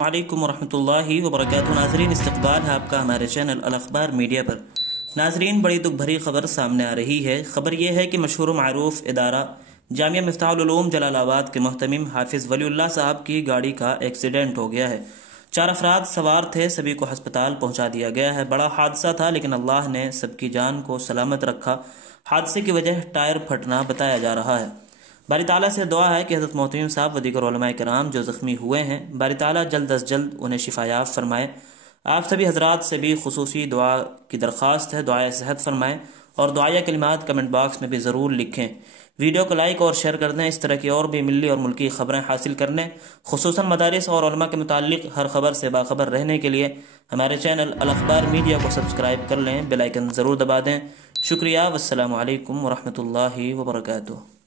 वालेकुम रहमतुल्लाहि वबरकातुहू। नाजरीन, इस्तकबाल है आपका हमारे चैनल अल-अखबार मीडिया पर। नाजरीन, बड़ी दुख भरी खबर सामने आ रही है। खबर यह है कि मशहूर मारूफ इदारा जामिया मिफ्ताहुल उलूम जलालाबाद के मुहतमिम हाफिज वलीउल्लाह साहब की गाड़ी का एक्सीडेंट हो गया है। 4 अफराद सवार थे, सभी को अस्पताल पहुंचा दिया गया है। बड़ा हादसा था, लेकिन अल्लाह ने सबकी जान को सलामत रखा। हादसे की वजह टायर फटना बताया जा रहा है। बारी ताला से दुआ है कि हज़रत मोहतमिम साहब व दीगर उलमाए किराम जो ज़ख्मी हुए हैं, बारी ताला जल्द अज जल्द उन्हें शिफायाब फरमाए। आप सभी हजरात से भी खुसूसी दुआ की दरख्वास्त है, दुआए सेहत फरमाएं और दुआया कलिमात कमेंट बॉक्स में भी ज़रूर लिखें। वीडियो को लाइक और शेयर कर दें। इस तरह की और भी मिली और मुल्की खबरें हासिल करने, खुसूसन मदारिस और उलमा के मुताल्लिक हर खबर से बाखबर रहने के लिए हमारे चैनल अल-अखबार मीडिया को सब्सक्राइब कर लें, बेल आइकन ज़रूर दबा दें। शुक्रिया। वस्सलामु अलैकुम वरहमतुल्लाहि वबरकातुहू।